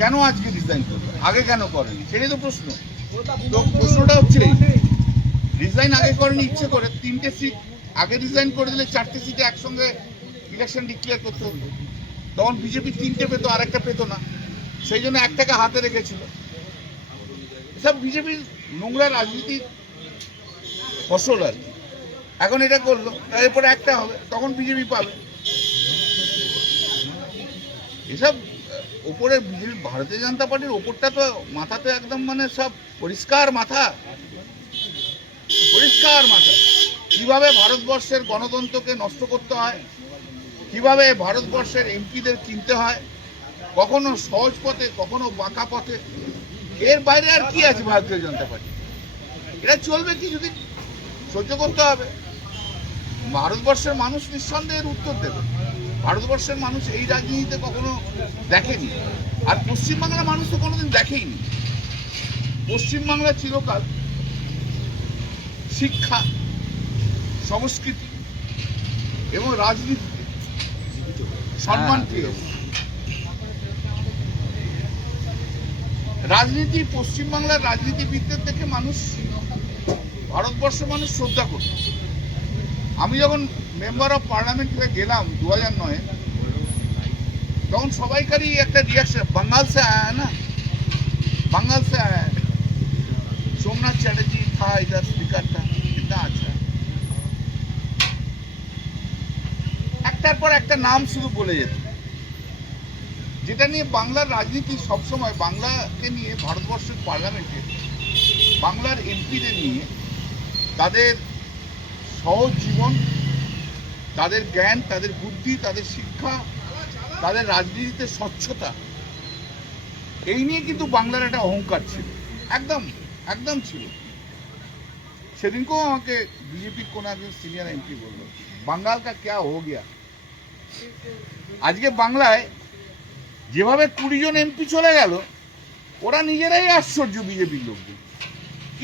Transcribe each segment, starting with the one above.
কেন আজকে রিজাইন করবে, আগে কেন করেনি, সেটাই তো প্রশ্ন। তো প্রশ্নটা হচ্ছে রিজাইন আগে করেনি ইচ্ছে করে, 3টে সিট আগে রিজাইন করে দিলে 4টে সিটে একসঙ্গে ইলেকশন ডিক্লেয়ার করতে হতো, তখন বিজেপি 3টে পেতো আর একটা পেতো না, সেই জন্য একটাকে হাতে রেখেছিল। সব বিজেপির নোংরা রাজনীতির ফসল আর কি। এখন এটা করলো, এরপরে একটা হবে, তখন বিজেপি পাবে। এসব ওপরে বিজেপি ভারতীয় জনতা পার্টির ওপরটা তো মাথাতে একদম মানে সব পরিষ্কার মাথা, পরিষ্কার মাথা। কিভাবে ভারতবর্ষের গণতন্ত্রকে নষ্ট করতে হয়, কিভাবে ভারতবর্ষের এমপিদের কিনতে হয়, কখনো সহজ পথে কখনো বাঁকা পথে, এর বাইরে আর কি আছে ভারতীয় জনতা পার্টি? এটা চলবে কিছুদিন, সহ্য করতে হবে। ভারতবর্ষের মানুষ নিঃসন্দেহের উত্তর দেবে। ভারতবর্ষের মানুষ এই রাজনীতিতে কখনো দেখেনি, আর পশ্চিমবাংলার মানুষ তো কোনোদিন দেখেইনি। পশ্চিমবাংলা চিরকাল শিক্ষা, সংস্কৃতি এবং রাজনীতিতে সম্মান পেয়ে, রাজনীতি পশ্চিমবাংলার রাজনীতিবিদদের দেখে মানুষ, ভারতবর্ষের মানুষ শ্রদ্ধা করত। আমি যখন মেম্বার অফ পার্লামেন্ট হয়ে গেলাম 2009-এ, তখন সবাইকারই একটা রিয়াকশন, बंगाल से आया है ना, बंगाल से आया है, सोमनाथ चैटर्जी था इधर, स्पीकर था, कितना अच्छा। একটার পর একটা নাম শুধু বলে যেত, যেটা নিয়ে বাংলার রাজনীতি সবসময়, বাংলাকে নিয়ে ভারতবর্ষের পার্লামেন্টে বাংলার এমপিদের নিয়ে তাদের সহজ জীবন, তাদের জ্ঞান, তাদের বুদ্ধি, তাদের শিক্ষা, তাদের রাজনীতিতে স্বচ্ছতা, এই নিয়ে কিন্তু বাংলার একটা অহংকার ছিল, একদম একদম ছিল। সেদিনকেও আমাকে বিজেপির কোন একজন সিনিয়র এমপি বললো, বাঙ্গাল কা ক্যা হো গিয়া। আজকে বাংলায় যেভাবে 20 জন এমপি চলে গেল, ওরা নিজেরাই আশ্চর্য বিজেপির লোকদের,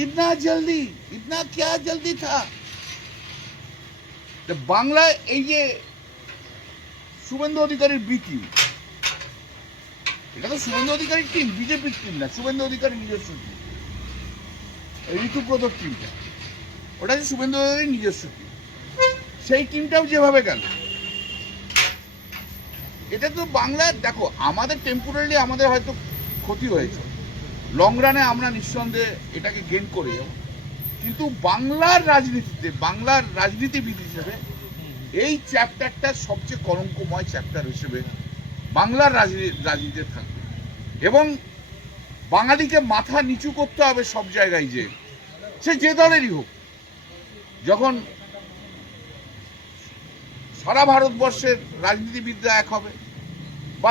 ইতনা জলদি, ইতনা ক্যা জলদি থা। বাংলায় এই যে শুভেন্দু অধিকারীর বি টিম, এটা তো শুভেন্দু অধিকারীর টিম, বিজেপির টিম না, শুভেন্দু অধিকারীর নিজস্ব টিম। ঋতুব্রতর টিমটা, ওটা হচ্ছে শুভেন্দু অধিকারীর নিজস্ব টিম। সেই টিমটাও যেভাবে গেল, এটা তো বাংলার, দেখো আমাদের টেম্পোরারি আমাদের হয়তো ক্ষতি হয়েছে, লং রানে আমরা নিঃসন্দেহে এটাকে গেইন করে যাব, কিন্তু বাংলার রাজনীতিতে, বাংলার রাজনীতিবিদ হিসেবে এই চ্যাপ্টারটা সবচেয়ে কলঙ্কময় চ্যাপ্টার হিসেবে বাংলার রাজনীতিতে থাকবে। এবং বাঙালিকে মাথা নিচু করতে হবে সব জায়গায়, যে সে যে দলেরই হোক, যখন সারা ভারতবর্ষের রাজনীতিবিদরা এক হবে, বা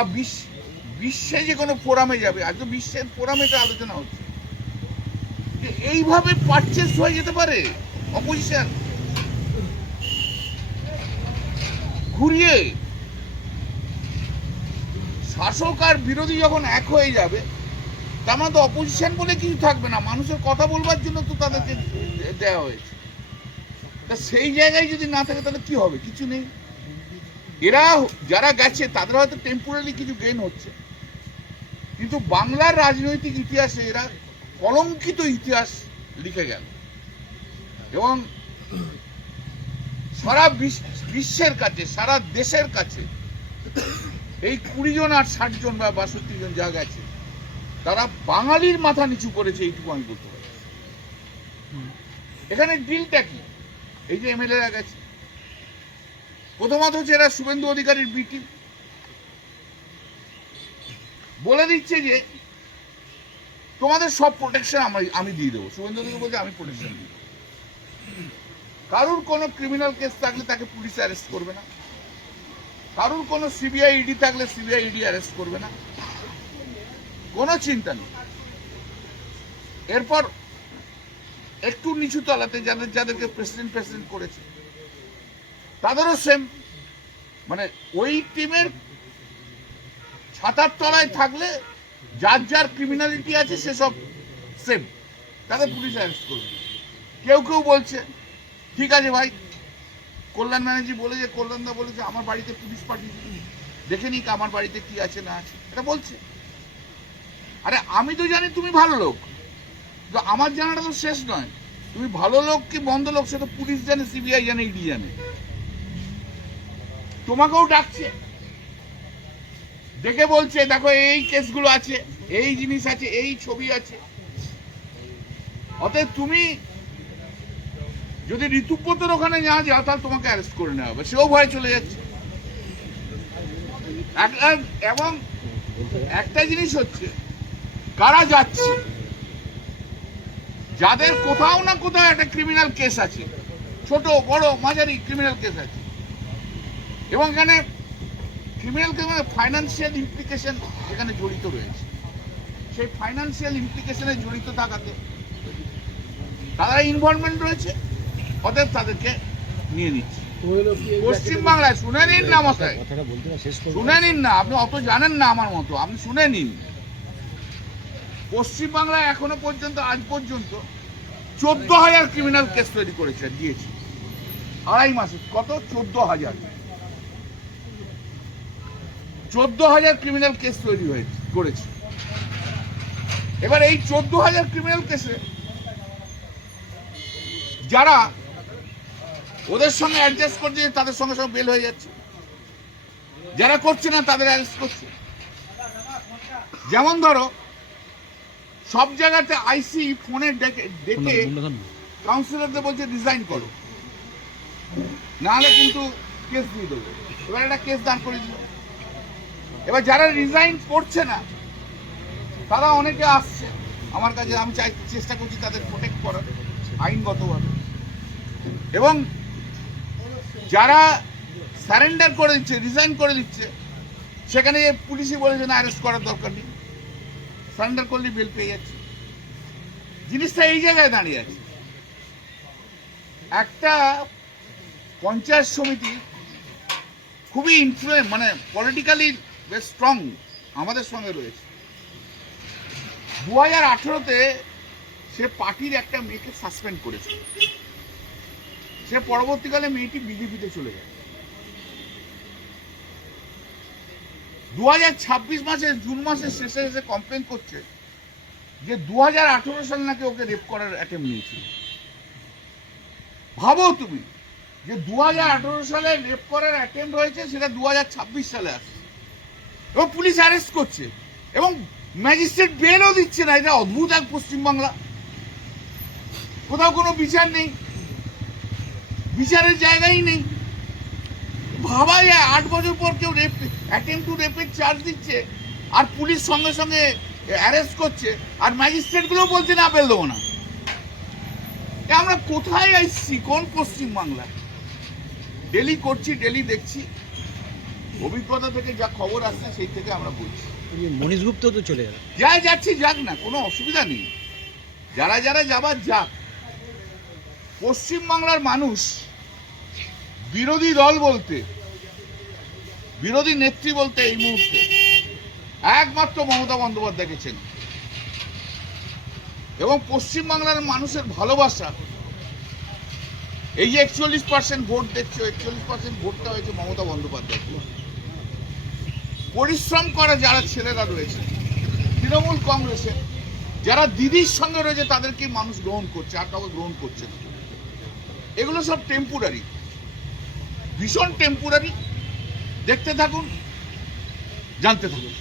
বিশ্বে যে কোনো ফোরামে যাবে, আজ তো বিশ্বের ফোরামে এটা আলোচনা হচ্ছে, যে এইভাবে পারচেস হয়ে যেতে পারে অপোজিশন, ঘুরিয়ে শাসক আর বিরোধী যখন এক হয়ে যাবে, তার মানে তো অপোজিশন বলে কিছু থাকবে না, মানুষের কথা বলবার জন্য তো তাদেরকে দেওয়া হয়েছে। তা সেই জায়গায় যদি না থাকে তাহলে কি হবে? কিছু নেই। এরা যারা গেছে তাদের হয়তো টেম্পোরারি কিছু গেইন হচ্ছে, কিন্তু বাংলার রাজনৈতিক ইতিহাসে এরা কলঙ্কিত ইতিহাস লিখে গেল। এবং সারা বিশ্বের কাছে, সারা দেশের কাছে এই 20 জন আর 60 জন বা 62 জন যা গেছে, তারা বাঙালির মাথা নিচু করেছে, এইটুকু আমি বলতে পারি। এখানে ডিলটা কি? এই যে এমএলএরা গেছে, প্রথমত হচ্ছে এরা শুভেন্দু অধিকারীর বি টিম, বলে দিচ্ছে যে তোমাদের সব প্রোটেকশন আমি দিয়ে দেবো। শুভেন্দু অধিকারী বলছে আমি প্রোটেকশন দিব, কারুর কোনো ক্রিমিনাল কেস থাকলে তাকে পুলিশ অ্যারেস্ট করবে না, কারুর কোনো সিবিআই ইডি থাকলে সিবিআই ইডি অ্যারেস্ট করবে না, কোনো চিন্তা নেই। এরপর একটু নিচু তলাতে যাদেরকে প্রেসিডেন্ট করেছে তাদেরও সেম, মানে ওই টিমের ছাতার তলায় থাকলে যার যার ক্রিমিনালিটি আছে সেসব সেম, তাদের পুলিশ অ্যারেস্ট করবে। কেউ কেউ বলছে ঠিক আছে ভাই, কল্যাণ ব্যানার্জি বলেছে, কল্যাণদা বলেছে আমার বাড়িতে পুলিশ পাঠিয়ে দেখে নিক আমার বাড়িতে কি আছে না আছে, এটা বলছে। আরে আমি তো জানি তুমি ভালো লোক, তো আমার জানাটা তো শেষ নয়। তুমি ভালো লোক কি মন্দ লোক সেটা পুলিশ জানে, সিবিআই জানে, ইডি জানে। তোমাকেও ডাকছে, দেখে বলছে দেখো এই কেসগুলো আছে, এই জিনিস আছে, এই ছবি আছে। অতএব তুমি যদি ঋতুব্রতের ওখানে না যাও তাহলে তোমাকে অ্যারেস্ট করে নেওয়া হবে, সেও ভয় চলে যাচ্ছে। এবং একটা জিনিস হচ্ছে, কারা যাচ্ছে, যাদের কোথাও না কোথাও একটা ক্রিমিনাল কেস আছে, ছোট বড় মাঝারি ক্রিমিনাল কেস আছে, এবং এখানে ক্রিমিনাল কেস মানে ফাইন্যান্সিয়াল ইমপ্লিকেশন এখানে জড়িত রয়েছে। সেই ফাইন্যান্সিয়াল ইমপ্লিকেশনে জড়িত থাকাতে তারা ইনভলভমেন্ট রয়েছে, অতএব তাদেরকে নিয়ে নিচ্ছে। পশ্চিমবাংলায় শুনে নিন না মশাই, শুনে নিন না, আপনি অত জানেন না আমার মতো, আপনি শুনে নিন। পশ্চিমবাংলায় এখনো পর্যন্ত, আজ পর্যন্ত 14,000 ক্রিমিনাল কেস তৈরি করেছে, দিয়েছে আড়াই মাসে। কত? 14,000 ক্রিমিনাল কেস তৈরি করেছে। এবার এই 14,000 ক্রিমিনাল কেসে যারা ওদের সঙ্গে অ্যাডজাস্ট করছে তাদের সঙ্গে সঙ্গে বেল হয়ে যাচ্ছে, যারা করছে না তাদের অ্যারেস্ট করছে। যেমন ধরো, সব জায়গাতে আইসি ফোনে ডেকে কাউন্সিলরদের বলছে রিজাইন করো, নাহলে কিন্তু কেস দিয়ে দেবো। এবার একটা কেস দাঁড় করে দিল। এবার যারা রিজাইন করছে না তারা অনেকে আসছে আমার কাছে, আমি চেষ্টা করছি তাদের প্রোটেক্ট করার আইনগতভাবে। এবং যারা সারেন্ডার করে দিচ্ছে, রিজাইন করে দিচ্ছে, সেখানে পুলিশই বলেছে না অ্যারেস্ট করার দরকার নেই, সারেন্ডার করলে বেল পেয়ে যাচ্ছে। জিনিসটা এই জায়গায় দাঁড়িয়ে আছে। একটা পঞ্চায়েত সমিতি খুবই ইনফ্লুয়েন্স, মানে পলিটিক্যালি বেশ স্ট্রং আমাদের সঙ্গে রয়েছে। 2018-তে সে পার্টির একটা মেয়েকে সাসপেন্ড করেছে, সে পরবর্তীকালে মেয়েটি বিজেপিতে চলে যায়। 2026 মাসে জুন মাসের শেষে এসে কমপ্লেন করছে যে 2018 সালে নাকি ওকে রেপ করার অ্যাটেম্প নিয়েছিল। ভাবো তুমি যে 2018 সালে রেপ করার অ্যাটেম্প হয়েছে, সেটা 2026 সালে আসছে এবং পুলিশ অ্যারেস্ট করছে এবং ম্যাজিস্ট্রেট বেলও দিচ্ছে না। এটা অদ্ভুত এক পশ্চিমবাংলা, কোথাও কোনো বিচার নেই, বিচারের জায়গাই নেই। ভাবা যায় 8 বছর পর কেউ রেপ অ্যাটেম্প টু রেপের চার্জ দিচ্ছে, আর পুলিশ সঙ্গে সঙ্গে অ্যারেস্ট করছে, আর ম্যাজিস্ট্রেটগুলো বলছে না বেল দেবো না। আমরা কোথায় আসছি? কোন পশ্চিমবাংলা? ডেলি করছি, ডেলি দেখছি, অভিজ্ঞতা থেকে যা খবর আসছে সেই থেকে আমরা বলছি। মনীশ গুপ্ত তো চলে গেল, যাই যাচ্ছি যাক না, কোনো অসুবিধা নেই, যারা যারা যাবার যাক। পশ্চিমবাংলার মানুষ বিরোধী দল বলতে, বিরোধী নেত্রী বলতে এই মুহূর্তে একমাত্র মমতা বন্দ্যোপাধ্যায়কে চেনে। এবং পশ্চিমবাংলার মানুষের ভালোবাসা, এই যে 41% ভোট দেখছো, 41% ভোটটা হয়েছে মমতা বন্দ্যোপাধ্যায়। পরিশ্রম করা যারা ছেলেরা রয়েছে তৃণমূল কংগ্রেসে, যারা দিদির সঙ্গে রয়েছে, তাদেরকে মানুষ গ্রহণ করছে, আর কাউকে গ্রহণ করছে না। এগুলো সব টেম্পোরারি, ভীষণ টেম্পোরারি। দেখতে থাকুন, জানতে থাকুন।